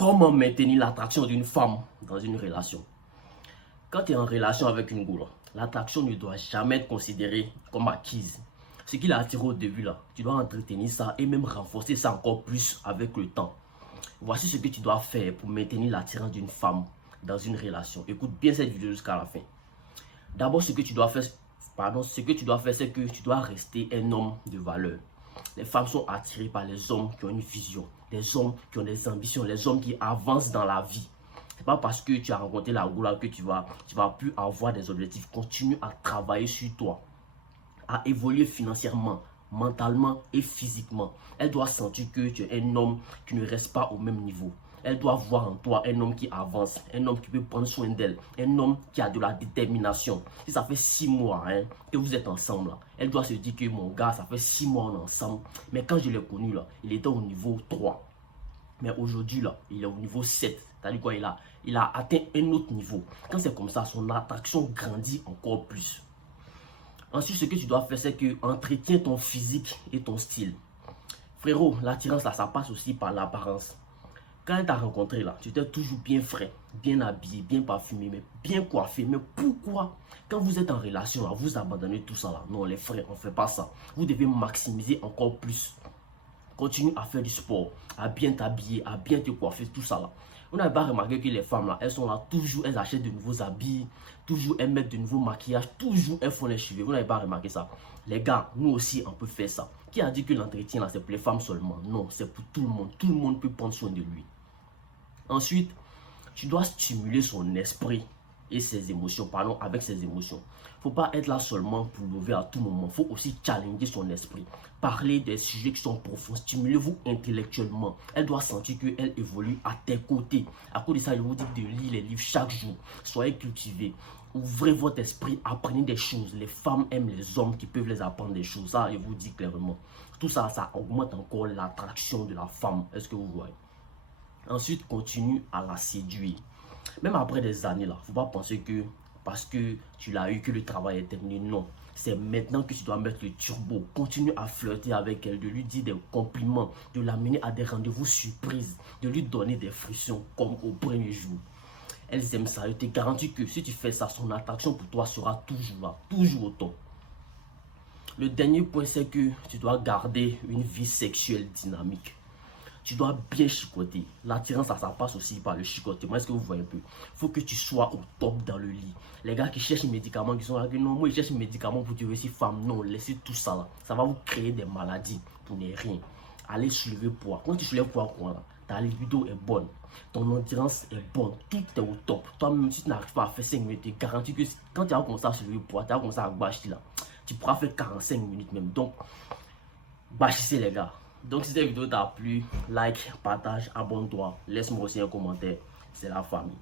Comment maintenir l'attraction d'une femme dans une relation? Quand tu es en relation avec une goule, l'attraction ne doit jamais être considérée comme acquise. Ce qui l'a attiré au début, là, tu dois entretenir ça et même renforcer ça encore plus avec le temps. Voici ce que tu dois faire pour maintenir l'attirance d'une femme dans une relation. Écoute bien cette vidéo jusqu'à la fin. D'abord, ce que tu dois faire, c'est que tu dois rester un homme de valeur. Les femmes sont attirées par les hommes qui ont une vision, des hommes qui ont des ambitions, les hommes qui avancent dans la vie. C'est pas parce que tu as rencontré la goula que tu vas plus avoir des objectifs. Continue à travailler sur toi, à évoluer financièrement, mentalement et physiquement. Elle doit sentir que tu es un homme qui ne reste pas au même niveau. Elle doit voir en toi un homme qui avance, un homme qui peut prendre soin d'elle, un homme qui a de la détermination. Si ça fait 6 mois que vous êtes ensemble, là, elle doit se dire que mon gars, ça fait 6 mois on est ensemble. Mais quand je l'ai connu, là, il était au niveau 3. Mais aujourd'hui, là, il est au niveau 7. C'est-à-dire quoi, il a atteint un autre niveau. Quand c'est comme ça, son attraction grandit encore plus. Ensuite, ce que tu dois faire, c'est que entretiens ton physique et ton style. Frérot, l'attirance, là, ça passe aussi par l'apparence. Quand elle t'a rencontré, là, tu étais toujours bien frais, bien habillé, bien parfumé, mais bien coiffé. Mais pourquoi, quand vous êtes en relation, là, vous abandonnez tout ça là? Non, les frères, on ne fait pas ça. Vous devez maximiser encore plus. Continue à faire du sport, à bien t'habiller, à bien te coiffer, tout ça là. On n'avait pas remarqué que les femmes là, elles sont là, toujours elles achètent de nouveaux habits, toujours elles mettent de nouveaux maquillages, toujours elles font les cheveux. Vous n'avez pas remarqué ça? Les gars, nous aussi on peut faire ça. Qui a dit que l'entretien là c'est pour les femmes seulement? Non, c'est pour tout le monde. Tout le monde peut prendre soin de lui. Ensuite, tu dois stimuler son esprit et ses émotions, pardon, avec ses émotions. Il ne faut pas être là seulement pour lever à tout moment. Il faut aussi challenger son esprit. Parler des sujets qui sont profonds. Stimulez-vous intellectuellement. Elle doit sentir qu'elle évolue à tes côtés. À cause de ça, je vous dis de lire les livres chaque jour. Soyez cultivés. Ouvrez votre esprit. Apprenez des choses. Les femmes aiment les hommes qui peuvent les apprendre des choses. Ça, je vous dis clairement. Tout ça, ça augmente encore l'attraction de la femme. Est-ce que vous voyez? Ensuite, continue à la séduire. Même après des années, là, il ne faut pas penser que parce que tu l'as eu, que le travail est terminé. Non, c'est maintenant que tu dois mettre le turbo. Continue à flirter avec elle, de lui dire des compliments, de l'amener à des rendez-vous surprises, de lui donner des frictions comme au premier jour. Elles aiment ça. Je te garantis que si tu fais ça, son attraction pour toi sera toujours là, toujours au top. Le dernier point, c'est que tu dois garder une vie sexuelle dynamique. Tu dois bien chicoter. L'attirance, ça passe aussi par le chicotement. Est-ce que vous voyez un peu? Il faut que tu sois au top dans le lit. Les gars qui cherchent des médicaments, qui sont là, que non, moi, ils cherchent des médicaments pour devenir femme. Non, laissez tout ça là. Ça va vous créer des maladies pour ne rien. Allez soulever poids. Quand tu soulèves poids, quoi, là, ta libido est bonne. Ton endurance est bonne. Tout est au top. Toi-même, si tu n'arrives pas à faire 5 minutes, je te garantis que quand tu vas commencer à soulever poids, tu vas commencer à bâcher là. Tu pourras faire 45 minutes même. Donc, bâchissez les gars. Donc si cette vidéo t'a plu, like, partage, abonne-toi, laisse-moi aussi un commentaire, c'est la famille.